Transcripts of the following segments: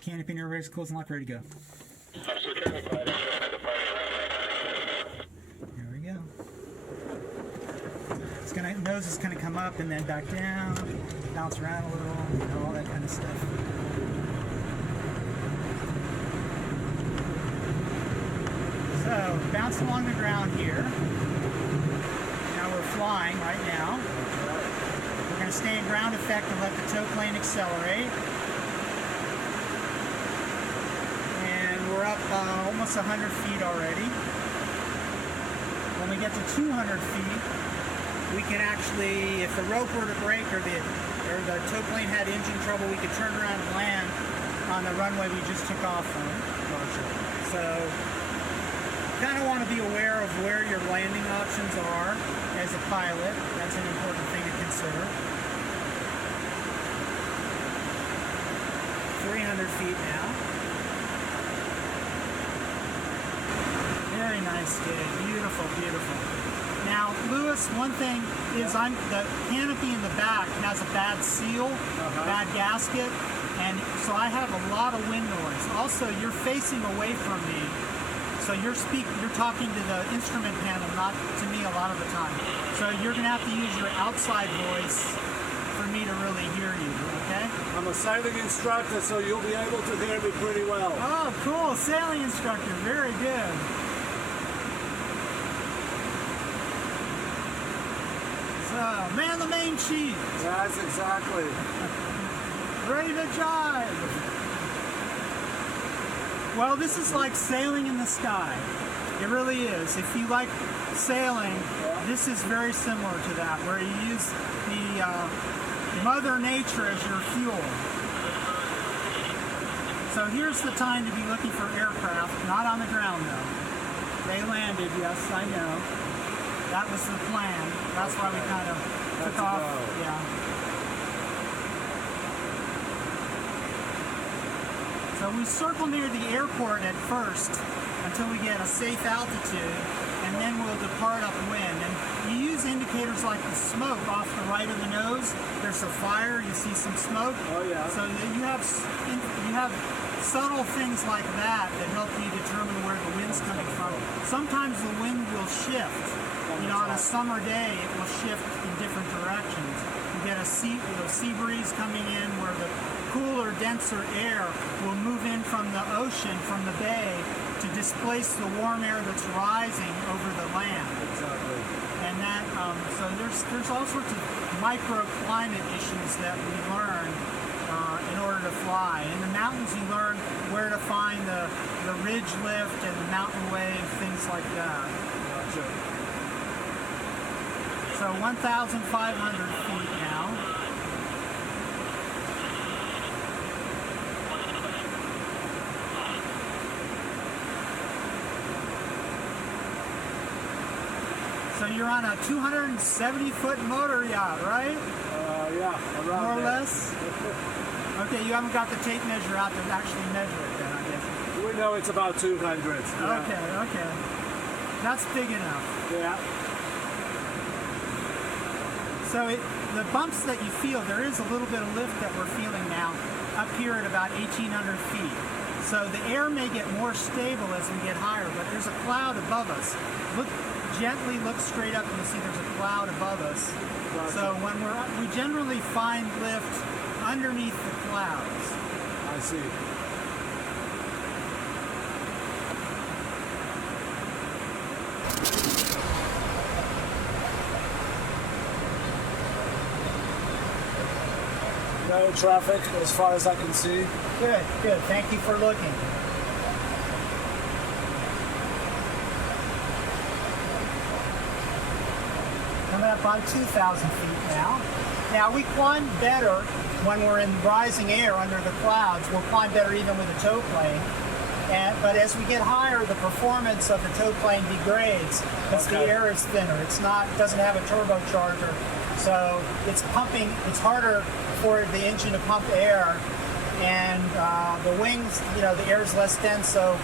Canopy and airbags closed and locked, ready to go. There we go. It's gonna, nose is gonna come up and then back down, bounce around a little, you know, all that kind of stuff. So, bounce along the ground here. Now we're flying right now. We're going to stay in ground effect and let the tow plane accelerate. And we're up almost 100 feet already. When we get to 200 feet, we can actually, if the rope were to break or the tow plane had engine trouble, we could turn around and land on the runway we just took off from. So, kind of want to be aware of where your landing options are as a pilot. That's an important thing to consider. 300 feet now. Very nice gig. Beautiful, beautiful. Now, Lewis, one thing is the canopy in the back has a bad seal, bad gasket, and so I have a lot of wind noise. Also, you're facing away from me. So you're talking to the instrument panel, not to me a lot of the time. So you're going to have to use your outside voice for me to really hear you, okay? I'm a sailing instructor, so you'll be able to hear me pretty well. Oh, cool. Sailing instructor. Very good. So, man the main sheet. Yes, exactly. Ready to jive. Well, this is like sailing in the sky. It really is. If you like sailing, this is very similar to that, where you use the Mother Nature as your fuel. So here's the time to be looking for aircraft, not on the ground though. They landed, yes, I know. That was the plan. That's why we kind of took off. Yeah. So we circle near the airport at first until we get a safe altitude, and then we'll depart upwind. And you use indicators like the smoke off the right of the nose. There's a fire, you see some smoke. Oh yeah. So you have subtle things like that that help you determine where the wind's coming from. Sometimes the wind will shift. You know, on a summer day, it will shift in different directions. You get a sea breeze coming in where the cooler, denser air will move in from the ocean, from the bay, to displace the warm air that's rising over the land. Exactly. And that, so there's all sorts of microclimate issues that we learn in order to fly. In the mountains, you learn where to find the ridge lift and the mountain wave, things like that. Gotcha. So 1,500 feet now. So you're on a 270-foot motor yacht, right? Yeah, around more or there. less? Okay, you haven't got the tape measure out to actually measure it then, I guess. We know it's about 200. Yeah. Okay. That's big enough. Yeah. So the bumps that you feel, there is a little bit of lift that we're feeling now up here at about 1,800 feet. So the air may get more stable as we get higher, but there's a cloud above us. Gently look straight up and you'll see there's a cloud above us. Gotcha. So when we generally find lift underneath the clouds. I see. No traffic as far as I can see. Good. Thank you for looking. Coming up on 2,000 feet now. Now we climb better when we're in rising air under the clouds. We'll climb better even with a tow plane. But as we get higher, the performance of the tow plane degrades because the air is thinner. Doesn't have a turbocharger, so it's pumping. It's harder for the engine to pump air, and the wings, the air is less dense, so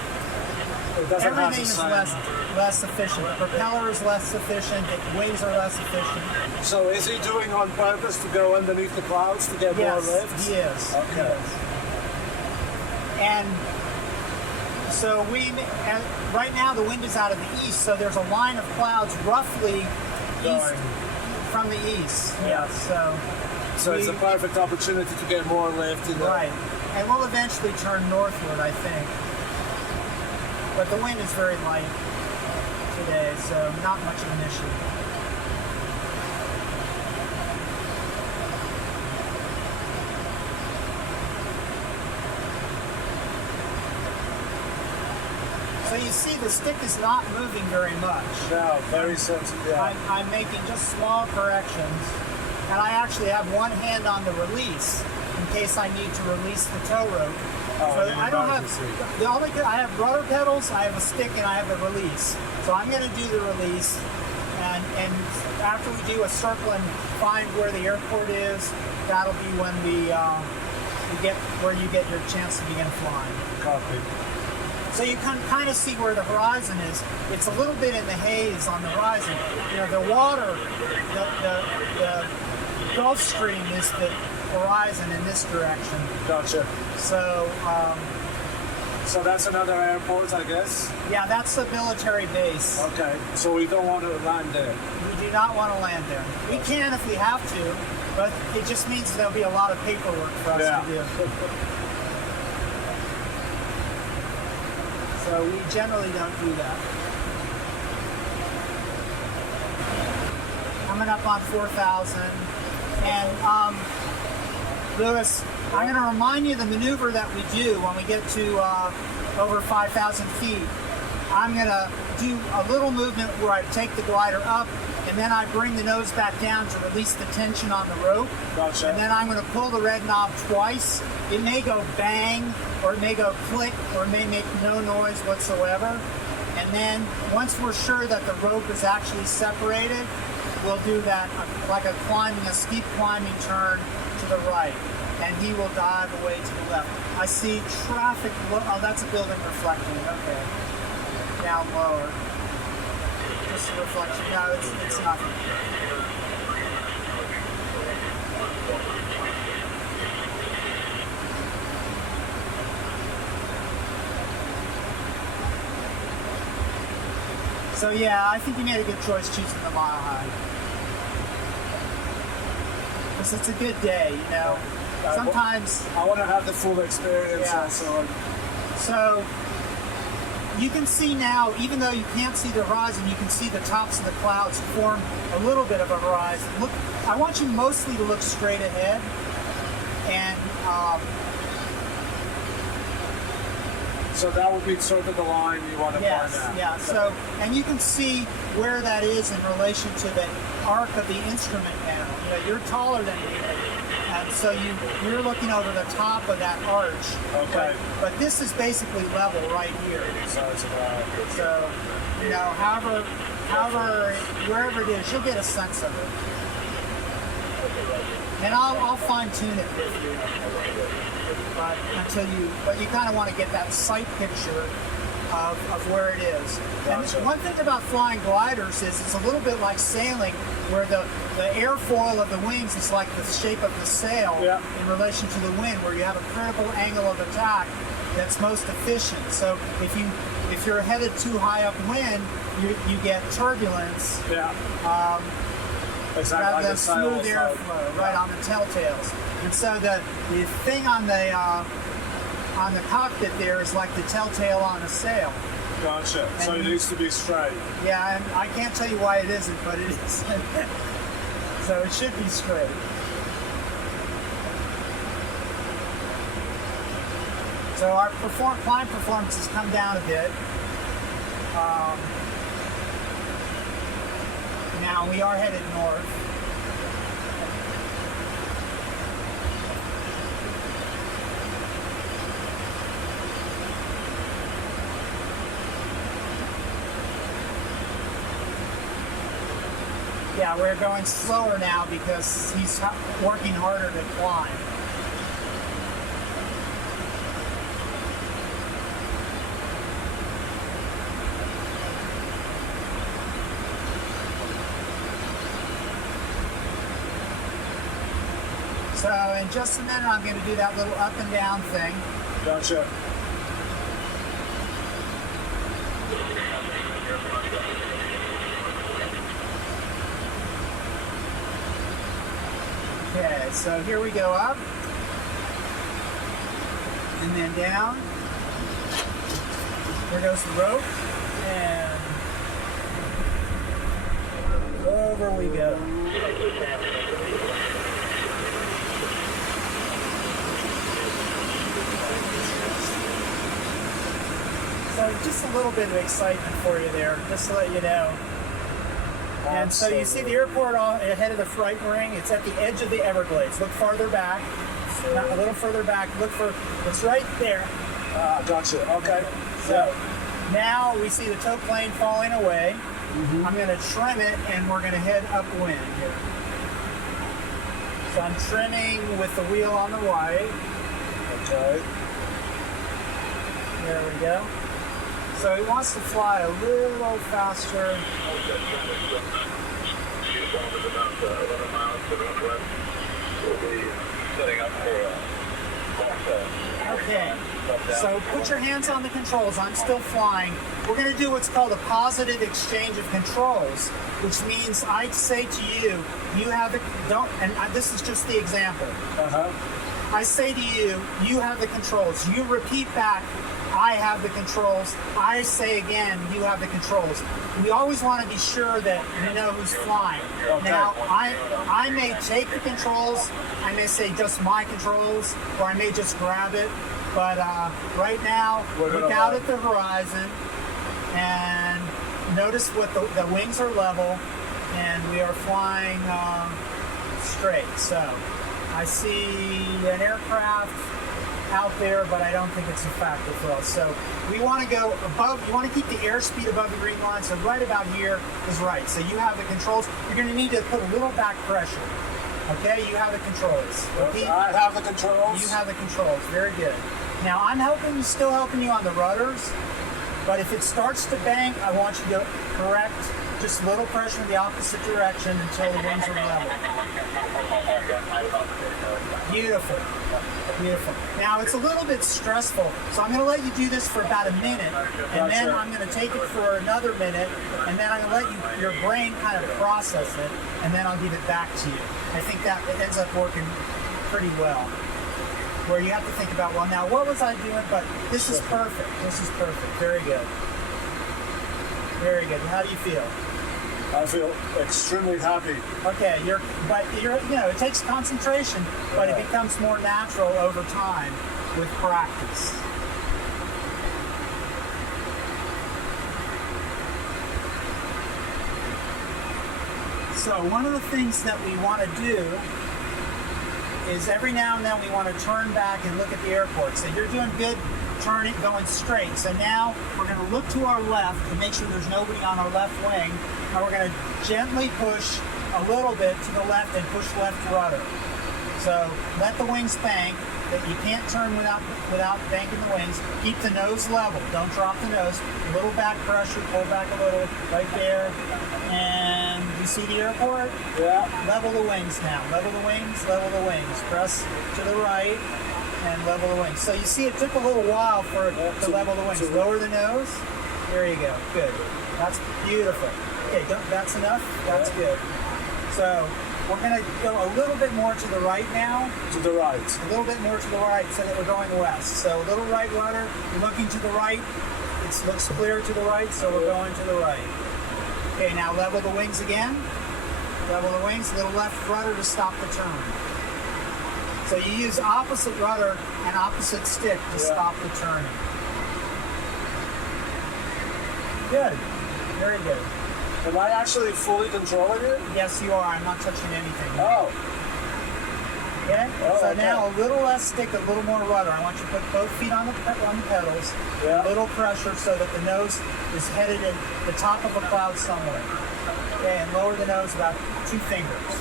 It doesn't everything have the is same less. less efficient. The propeller is less efficient. The wings are less efficient. So is he doing on purpose to go underneath the clouds to get more lift? Yes, he is. Okay. He is. And so right now the wind is out of the east, so there's a line of clouds roughly east from the east. Yeah. So it's a perfect opportunity to get more lift in the right. And we'll eventually turn northward, I think. But the wind is very light today, so not much of an issue. So you see the stick is not moving very much. No, very sensitive. Yeah. I'm making just small corrections. And I actually have one hand on the release in case I need to release the tow rope. Oh, So I don't have I have rudder pedals, I have a stick, and I have the release. So I'm going to do the release, and after we do a circle and find where the airport is, that'll be when we get where you get your chance to begin flying. Copy. So you can kind of see where the horizon is. It's a little bit in the haze on the horizon. You know, the water, the Gulf Stream is the horizon in this direction. Gotcha. So, so that's another airport, I guess? yeah, that's the military base. Okay, so we don't want to land there. We do not want to land there. We can if we have to, but it just means there'll be a lot of paperwork for us to do. So we generally don't do that. Coming up on 4,000. And Lewis, I'm going to remind you the maneuver that we do when we get to over 5,000 feet. I'm going to do a little movement where I take the glider up, and then I bring the nose back down to release the tension on the rope. Gotcha. And then I'm going to pull the red knob twice. It may go bang, or it may go click, or it may make no noise whatsoever. And then once we're sure that the rope is actually separated, we'll do that like a steep climbing turn to the right. And he will dive away to the left. I see traffic. Oh, that's a building reflecting. Okay. Down lower. Just a reflection. No, it's nothing. So yeah, I think you made a good choice choosing the Mile High. Because it's a good day, you know. Sometimes I want to have the full experience also. So you can see now, even though you can't see the horizon, you can see the tops of the clouds form a little bit of a horizon. Look, I want you mostly to look straight ahead, and so that would be sort of the line you want to find out. Yeah. So, and you can see where that is in relation to the arc of the instrument panel. You know, you're taller than me. And so you're looking over the top of that arch. Okay. But this is basically level right here. So, you know, however, wherever it is, you'll get a sense of it. And I'll fine tune it with you. But you kind of want to get that sight picture of where it is. Gotcha. And one thing about flying gliders is it's a little bit like sailing, where the airfoil of the wings is like the shape of the sail in relation to the wind, where you have a critical angle of attack that's most efficient. So if you're headed too high upwind, you get turbulence. Exactly, rather like than smooth airflow, right on the telltales. And so the thing on the cockpit there is like the telltale on a sail. Gotcha. And so it needs to be straight. Yeah, and I can't tell you why it isn't, but it is. So it should be straight. So our climb performance has come down a bit. Now we are headed north. Yeah, we're going slower now because he's working harder to climb. So in just a minute, I'm going to do that little up and down thing. Gotcha. Okay, so here we go up. And then down. There goes the rope. And over we go. So just a little bit of excitement for you there, just to let you know. And so you see the airport ahead of the freight ring. It's at the edge of the Everglades. Look farther back. Not a little further back. Look for, it's right there. Gotcha. Okay. So now we see the tow plane falling away. Mm-hmm. I'm going to trim it and we're going to head upwind here. So I'm trimming with the wheel on the right. Okay. There we go. So he wants to fly a little faster. Okay, so put your hands on the controls. I'm still flying. We're going to do what's called a positive exchange of controls, which means I say to you, you have the, this is just the example. I say to you, you have the controls. You repeat back, I have the controls. I say again, you have the controls. We always want to be sure that we know who's flying. Okay. Now, I may take the controls, I may say just my controls, or I may just grab it. But right now, look out at the horizon and notice what the wings are level, and we are flying straight. So I see an aircraft out there, but I don't think it's a factor for us. So we want to go above, you want to keep the airspeed above the green line, so right about here is right. So you have the controls. You're going to need to put a little back pressure. Okay, you have the controls. Repeat. I have the controls. You have the controls. Very good. Now I'm still helping you on the rudders, but if it starts to bank, I want you to correct just a little pressure in the opposite direction until the wings are level. Beautiful. Beautiful. Now it's a little bit stressful, so I'm going to let you do this for about a minute, and then I'm going to take it for another minute, and then I'm going to let your brain kind of process it, and then I'll give it back to you. I think that ends up working pretty well, where you have to think about, well, now what was I doing? But this is perfect. This is perfect. Very good. Very good. How do you feel? I feel extremely happy. Okay, it takes concentration, but it becomes more natural over time with practice. So one of the things that we want to do is every now and then we want to turn back and look at the airport. So you're doing good turning, going straight. So now we're going to look to our left to make sure there's nobody on our left wing. And we're going to gently push a little bit to the left and push left rudder. So let the wings bank. That you can't turn without banking the wings. Keep the nose level. Don't drop the nose. A little back pressure. Pull back a little. Right there. And you see the airport? Yeah. Level the wings now. Level the wings. Level the wings. Press to the right and level the wings. So you see it took a little while for it to level the wings. Lower the nose. There you go. Good. That's beautiful. Okay, that's enough. That's good. So we're going to go a little bit more to the right now. To the right. A little bit more to the right so that we're going west. So a little right rudder, you're looking to the right. It looks clear to the right, so we're going to the right. Okay, now level the wings again. Level the wings, little left rudder to stop the turn. So you use opposite rudder and opposite stick to stop the turning. Good. Very good. Am I actually fully controlling it? Yes, you are. I'm not touching anything. Oh. Okay? Oh, so okay. now a little less stick, a little more rudder. I want you to put both feet on the pedals. Yeah. A little pressure so that the nose is headed in the top of a cloud somewhere. Okay, and lower the nose about 2 fingers.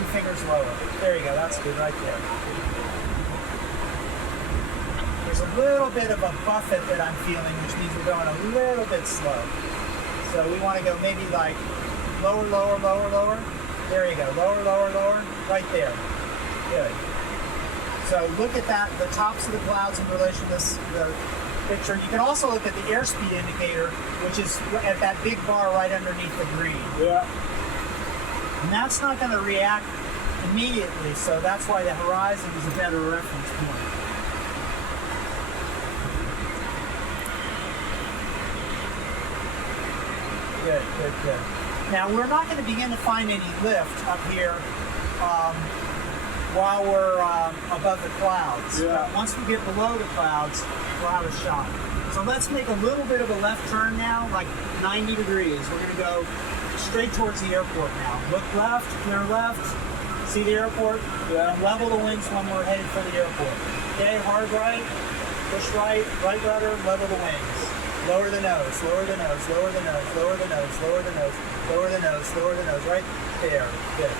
2 fingers lower. There you go. That's good right there. There's a little bit of a buffet that I'm feeling, which means we're going a little bit slow. So we want to go maybe like lower, lower, lower, lower. There you go. Lower, lower, lower. Right there. Good. So look at that, the tops of the clouds in relation to the picture. You can also look at the airspeed indicator, which is at that big bar right underneath the green. Yeah. And that's not going to react immediately, so that's why the horizon is a better reference point. Good, good, good. Now we're not going to begin to find any lift up here while we're above the clouds. Yeah. But once we get below the clouds, we'll have a shot. So let's make a little bit of a left turn now, like 90 degrees. We're going to go straight towards the airport now. Look left, clear left. See the airport? Yeah. And level the wings when we're headed for the airport. Okay, hard right, push right, right rudder, level the wings. Lower the nose, lower the nose, lower the nose, lower the nose, lower the nose, lower the nose, lower the nose, right there. Good.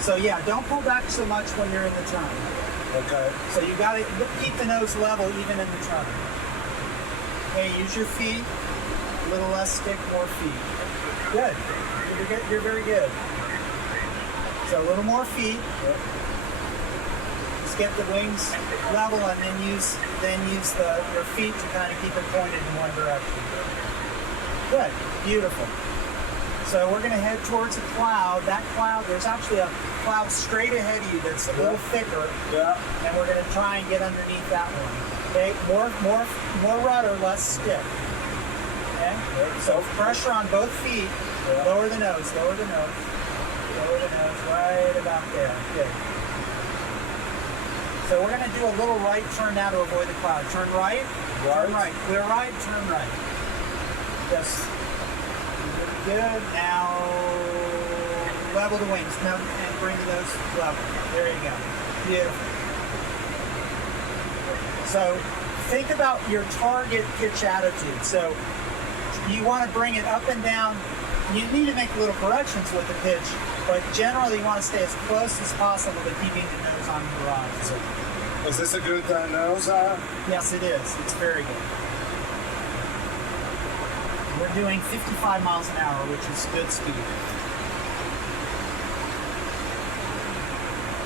So yeah, don't pull back so much when you're in the turn. Okay. So you gotta keep the nose level even in the turn. Okay, use your feet. A little less stick, more feet. Good. You're very good. So a little more feet. Just get the wings level and then use your feet to kind of keep it pointed in one direction. Good. Beautiful. So we're going to head towards a cloud. That cloud, there's actually a cloud straight ahead of you that's a little thicker. Yeah. And we're going to try and get underneath that one. Okay, more rudder, less stick. Okay, so pressure on both feet. Yeah. Lower the nose, lower the nose, lower the nose, right about there. Good. So we're going to do a little right turn now to avoid the cloud. Turn right, turn right, clear right, turn right. Yes. Good. Now level the wings. No, and bring the nose level. There you go. Beautiful. So think about your target pitch attitude. So you want to bring it up and down. You need to make little corrections with the pitch, but generally you want to stay as close as possible to keeping the nose on the horizon. Is this a good nose? Yes, it is. It's very good. We're doing 55 miles an hour, which is good speed.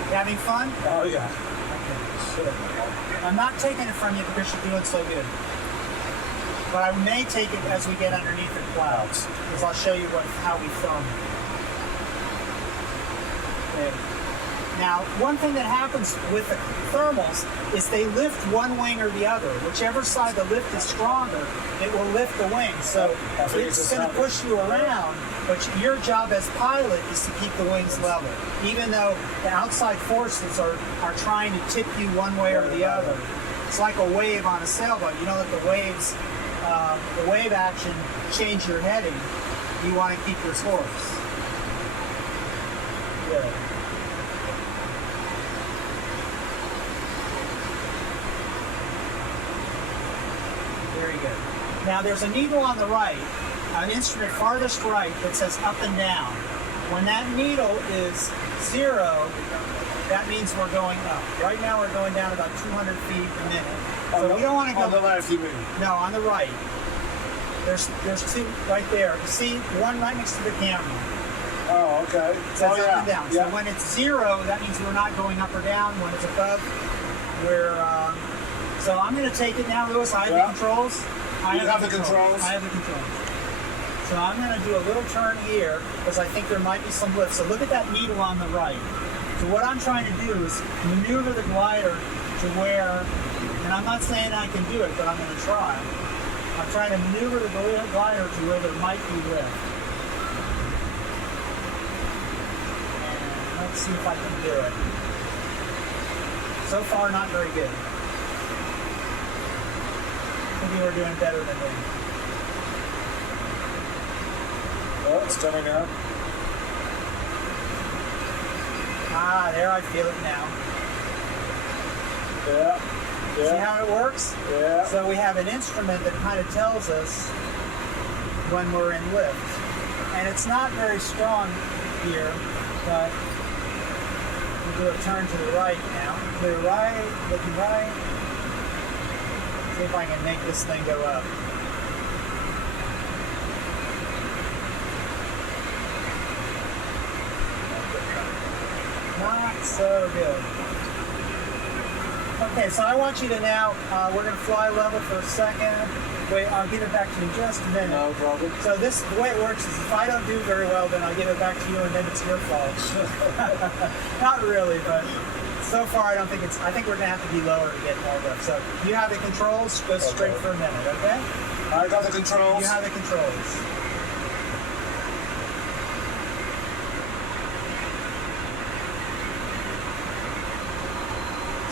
You having fun? Oh, yeah. I'm not taking it from you because you're doing so good. But I may take it as we get underneath the clouds, because I'll show you how we film it. Okay. Now, one thing that happens with the thermals is they lift one wing or the other. Whichever side the lift is stronger, it will lift the wing. So it's going to push you around, but your job as pilot is to keep the wings level. Even though the outside forces are trying to tip you one way or the other. It's like a wave on a sailboat. You know that the waves, the wave action change your heading. You want to keep your course. Good. Very good. Now there's a needle on the right, an instrument farthest right that says up and down. When that needle is 0, that means we're going up. Right now we're going down about 200 feet a minute. So we don't want to go on the left, you mean? No, on the right. There's two right there. You see one right next to the camera. Oh, okay. It says up and down. Yeah. So when it's 0, that means we're not going up or down. When it's above, we're so I'm going to take it now, Lewis. I have the controls. I have the controls. I have the controls. So I'm going to do a little turn here because I think there might be some lift. So look at that needle on the right. So what I'm trying to do is maneuver the glider to where, and I'm not saying I can do it, but I'm going to try. I'm trying to maneuver the glider to where there might be lift. And let's see if I can do it. So far, not very good. Maybe we're doing better than me. Oh, it's coming up. Ah, there I feel it now. Yeah. See how it works? Yeah. So we have an instrument that kind of tells us when we're in lift. And it's not very strong here, but we'll do a turn to the right now. Clear right, looking right. See if I can make this thing go up. Not So good. Okay, so I want you to now, we're going to fly level for a second. Wait, I'll give it back to you in just a minute. No problem. So the way it works is if I don't do very well, then I'll give it back to you and then it's your fault. Not really, but so far I think we're going to have to be lower to get more lift. So you have the controls, go straight for a minute, okay? I got the controls. You have the controls.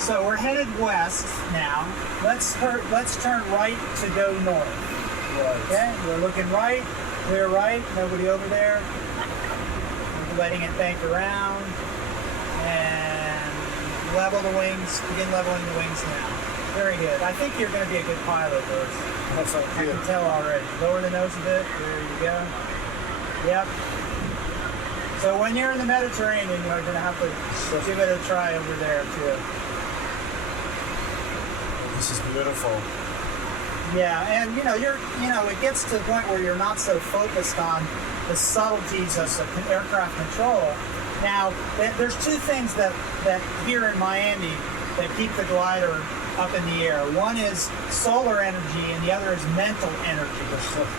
So we're headed west now. Let's turn right to go north. Right. Okay, we're looking right, clear right, nobody over there. We're letting it bank around and level the wings, begin leveling the wings now. Very good. I think you're going to be a good pilot, Bruce. That's like I can tell already. Lower the nose a bit. There you go. Yep. So when you're in the Mediterranean, you're going to have to give it a try over there too. This is beautiful. Yeah, and it gets to the point where you're not so focused on the subtleties of the aircraft control. Now, there's two things that here in Miami that keep the glider up in the air. One is solar energy, and the other is mental energy.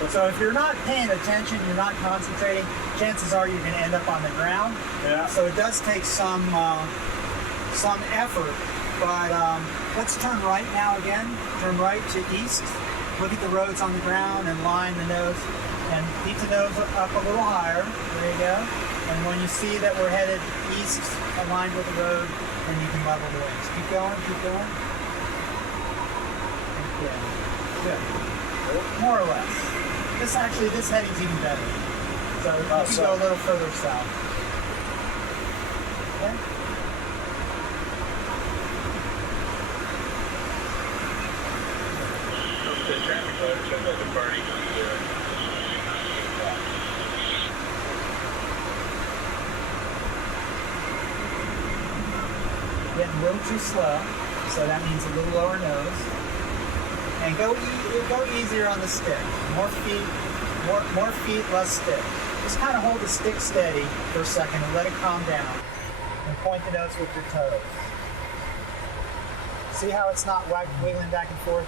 So if you're not paying attention, you're not concentrating, chances are you're going to end up on the ground. Yeah. So it does take some effort. But let's turn right now again. Turn right to east. Look at the roads on the ground and line the nose. And keep the nose up a little higher. There you go. And when you see that we're headed east, aligned with the road, then you can level the wings. Keep going, keep going. Okay. Good. More or less. This heading's even better. So you can go a little further south. Okay? Getting a little too slow, so that means a little lower nose. And go easier on the stick. More feet, less stick. Just kind of hold the stick steady for a second and let it calm down. And point the nose with your toes. See how it's not wiggling back and forth?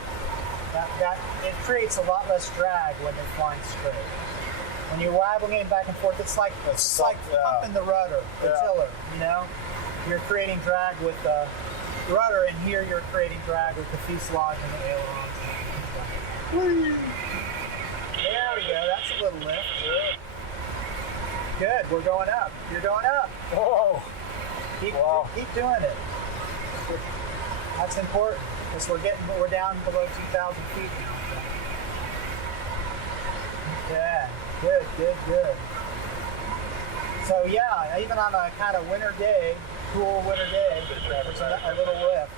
It creates a lot less drag when they're flying straight. When you're waggling back and forth, it's like pumping the rudder, the tiller, You're creating drag with the rudder, and here you're creating drag with the fuselage and the ailerons. There we go, that's a little lift. Good, we're going up. You're going up. Whoa. Keep doing it. That's important, because we're down below 2,000 feet now. Yeah, good. So yeah, even on a kind of winter day, cool winter day, there's a little lift.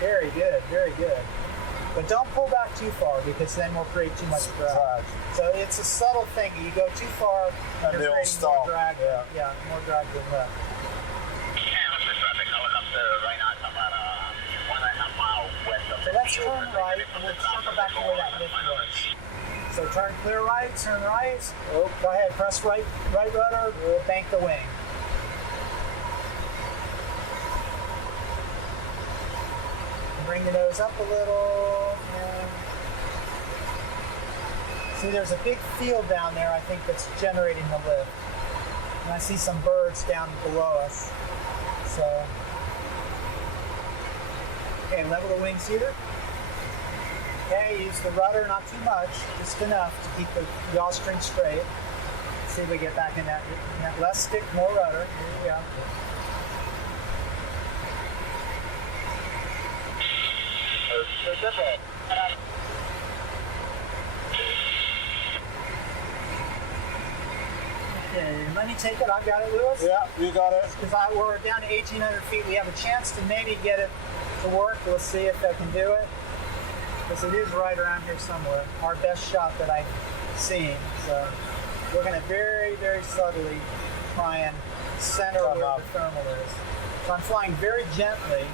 Very good. But don't pull back too far, because then we'll create too much drag. So it's a subtle thing. You go too far, you're creating more drag. Yeah, more drag than left. So let's turn right, and we'll circle back to where that lift was. So turn clear right, turn right. Oh, go ahead, press right rudder, we'll bank the wing. Bring the nose up a little. And see, there's a big field down there, I think, that's generating the lift. And I see some birds down below us. So, okay, level the wings here. Okay, use the rudder, not too much, just enough to keep the yaw string straight. Let's see if we get back in that less stick, more rudder. Here we go. Okay, let me take it. I've got it, Lewis. Yeah, you got it. Because we're down to 1,800 feet. We have a chance to maybe get it to work. Let's see if I can do it. Because it is right around here somewhere. Our best shot that I've seen. So we're going to very, very subtly try and center where the thermal is. So I'm flying very gently,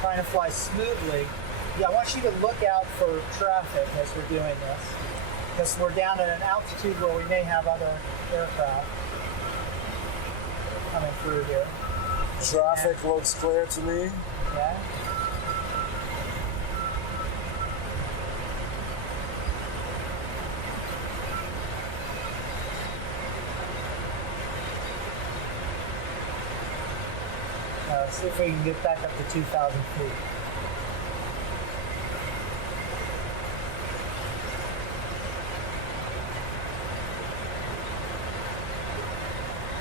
trying to fly smoothly. Yeah, I want you to look out for traffic as we're doing this. Because we're down at an altitude where we may have other aircraft. coming through here. Traffic looks clear to me. Yeah. See if we can get back up to 2,000 feet.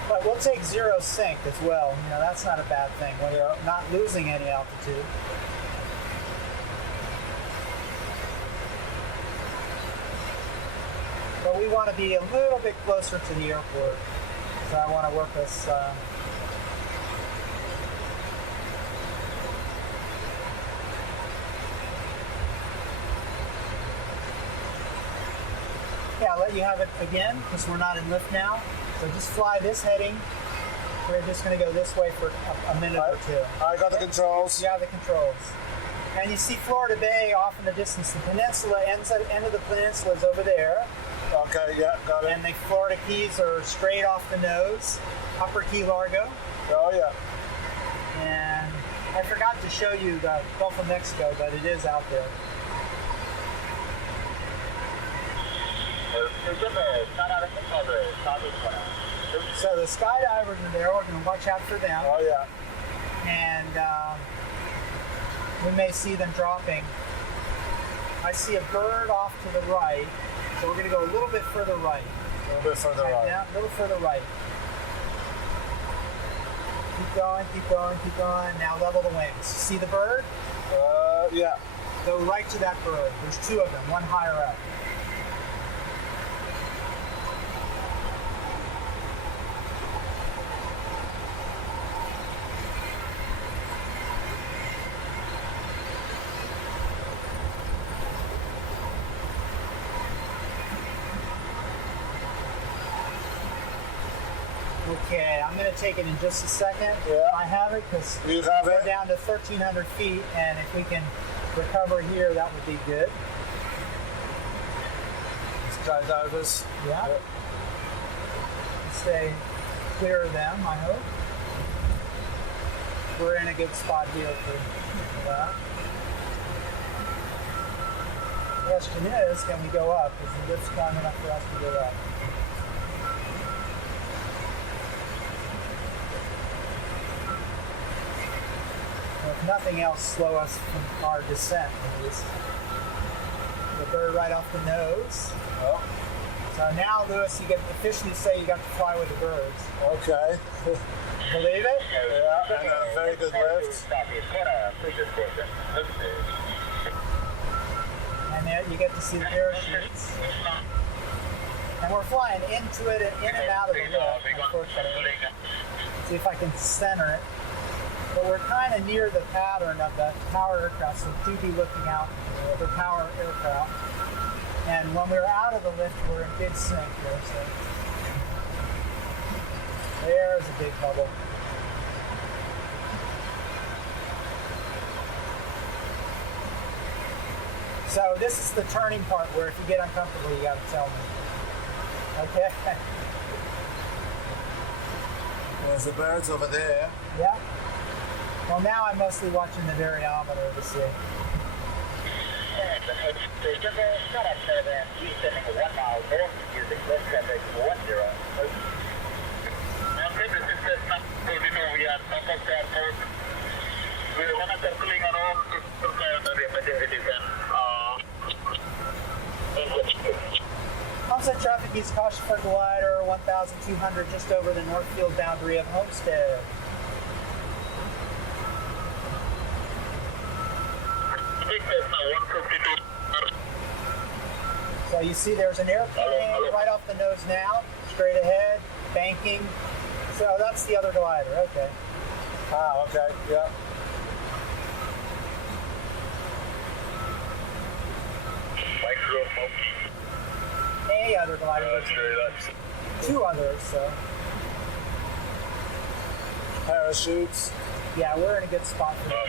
But we'll take zero sink as well. You know, that's not a bad thing when you're not losing any altitude. But we want to be a little bit closer to the airport. So I want to work us yeah, I'll let you have it again because we're not in lift now. So just fly this heading. We're just going to go this way for a minute or two. I got the controls. Yeah, the controls. And you see Florida Bay off in the distance. The peninsula, end of the peninsula is over there. Okay, yeah, got it. And the Florida Keys are straight off the nose. Upper Key Largo. Oh, yeah. And I forgot to show you the Gulf of Mexico, but it is out there. So the skydivers are there. We're going to watch out for them. Oh, yeah. And we may see them dropping. I see a bird off to the right, so we're going to go a little bit further right. A little bit further right. Yeah, a little further right. Keep going, keep going, keep going. Now level the wings. See the bird? Yeah. Go right to that bird. There's two of them, one higher up. Okay, I'm going to take it in just a second. Yeah. I have it because You have we're it? down to 1,300 feet, and if we can recover here, that would be good. Skydivers. Yeah. Stay clear of them, I hope. We're in a good spot here for that. The question is, can we go up? Is the lift strong enough for us to go up? If nothing else, slow us from our descent, at least. The bird right off the nose. Oh. So now, Lewis, you can officially say you got to fly with the birds. Okay. Believe it? Yeah, and a very good lift. And there you get to see the parachutes. And we're flying into it and in and out of the lift, unfortunately. See if I can center it. But we're kind of near the pattern of the power aircraft, so do be looking out for power aircraft. And when we're out of the lift, we're in good sync here. So there's a big bubble. So this is the turning part where if you get uncomfortable, you got to tell me. Okay? There's the birds over there. Yeah. Well, now I'm mostly watching the variometer to see. Homestead traffic is caution for glider 1,200 just over the Northfield boundary of Homestead. So you see there's an airplane right off the nose now, straight ahead, banking. So that's the other glider, okay. Ah, okay, yeah. A other glider. Two others, so. Parachutes. Yeah, we're in a good spot for that.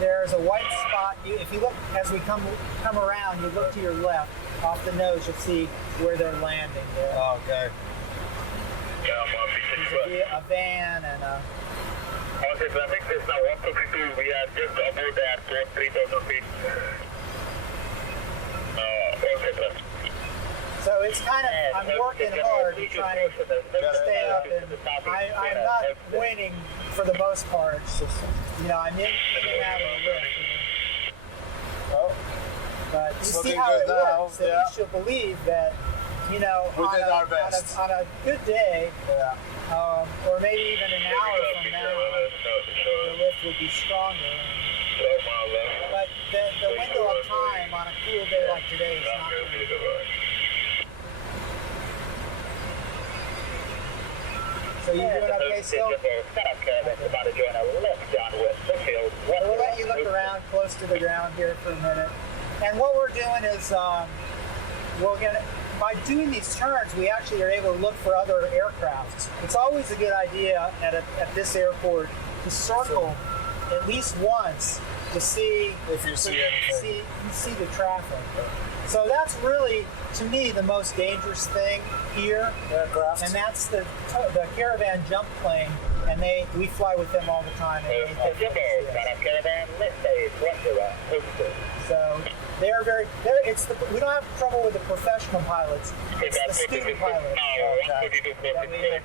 There's a white spot. If you look, as we come around, you look to your left, off the nose, you'll see where they're landing there. Oh, okay. There's a van and a... Okay, traffic is now 152. We are just above the airport, 3,000 feet. Okay, traffic. So it's kind of, I'm working hard to try to stay up, and I'm not winning for the most part. You know, I'm in and out of the lift. Oh, But you see looking how good it now, works. So yeah. you should believe that, you know, We did our best. on a good day, yeah. or maybe even an hour from now, the lift would be stronger. But the window of time on a cool day like today is not going to be good. So you doing okay still? We'll let you look around close to the ground here for a minute. And what we're doing is by doing these turns, we actually are able to look for other aircraft. It's always a good idea at this airport to circle at least once to see If you see anything. see the traffic. So that's really, to me, the most dangerous thing here. Aircraft. And that's the Caravan jump plane, and we fly with them all the time. And they so we don't have trouble with the professional pilots. It's the student pilots that are doing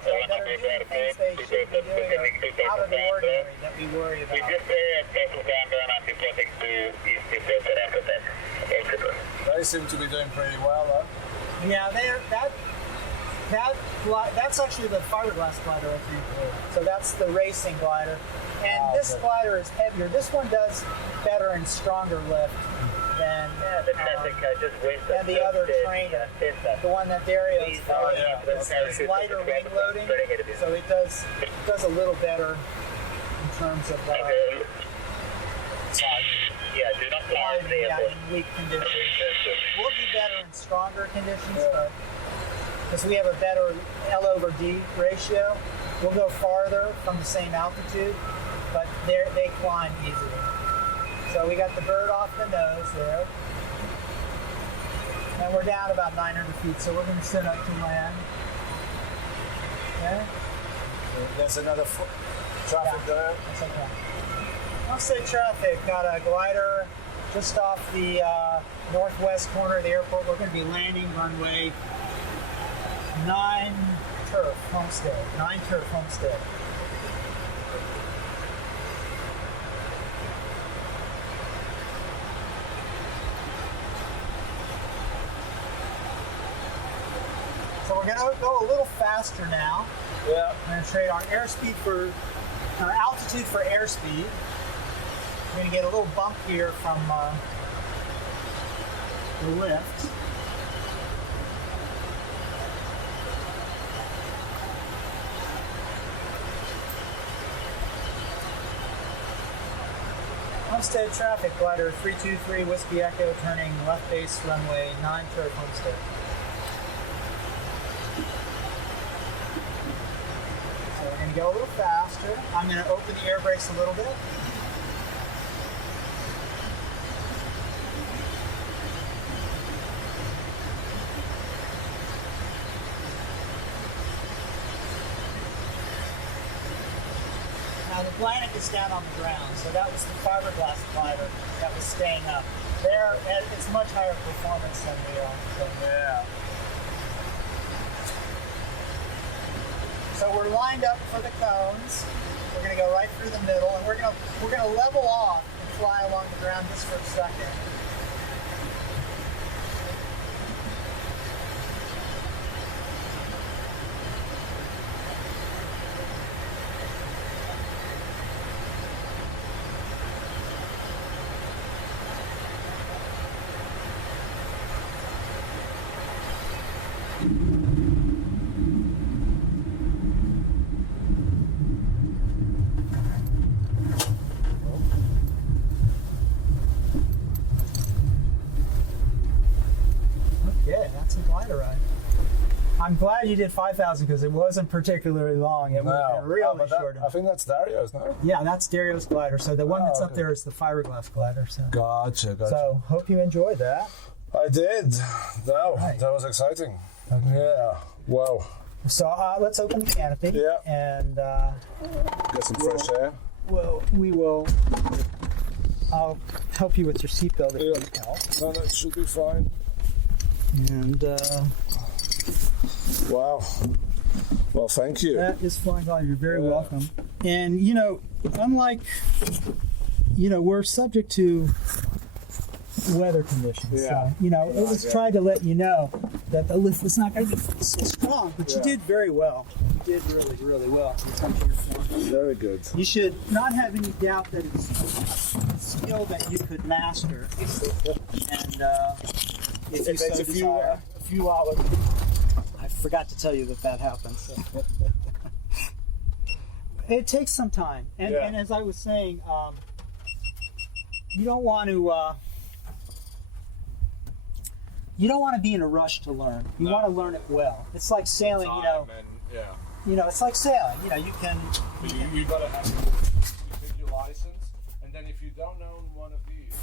things they shouldn't be doing out of the ordinary that we worry about. They seem to be doing pretty well, though. Yeah, that's actually the fiberglass glider, I think. So that's the racing glider. And this glider is heavier. This one does better and stronger lift than the other trainer. The one that Dario is flying. It's lighter wing loading, so it does a little better in terms of in weak conditions. We'll do better in stronger conditions, but because we have a better L over D ratio, we'll go farther from the same altitude, but they climb easily. So we got the bird off the nose there, and we're down about 900 feet, so we're going to sit up to land. Okay? There's another traffic there. That's okay. I'll say traffic. Got a glider just off the northwest corner of the airport. We're going to be landing runway 9 Turf Homestead. 9 Turf Homestead. So we're going to go a little faster now. Yeah. We're going to trade our altitude for airspeed. We're going to get a little bump here from the lift. Homestead traffic, glider 323 Whiskey Echo, turning left base runway 9 Turf Homestead. So we're going to go a little faster. I'm going to open the air brakes a little bit. Now the blanket is down on the ground, so that was the fiberglass glider that was staying up. There, it's much higher performance than we are. So. Yeah. So we're lined up for the cones. We're going to go right through the middle, and we're going to level off and fly along the ground just for a second. I'm glad you did 5,000 because it wasn't particularly long. It would have been really short. I think that's Dario's, no? Yeah, that's Dario's glider. So the one that's up there is the fiberglass glider. So. Gotcha. So hope you enjoyed that. I did. That was exciting. Okay. Yeah. Wow. So let's open the canopy. Yeah. And Get some fresh air. we will. I'll help you with your seatbelt if you Yeah. need help. No, that should be fine. And Wow. Well, thank you. that is flying by. You're very welcome. And unlike we're subject to weather conditions. Yeah. So, it was tried to let you know that the lift was not going to be so strong, but you did very well. You did really, really well. Very good. You should not have any doubt that it's a skill that you could master. And if you so desire. A few hours. I forgot to tell you that happens. It takes some time. And as I was saying, you don't want to be in a rush to learn. You want to learn it well. It's like sailing, it's like sailing. You can. You got to have your license, and then if you don't own one of these,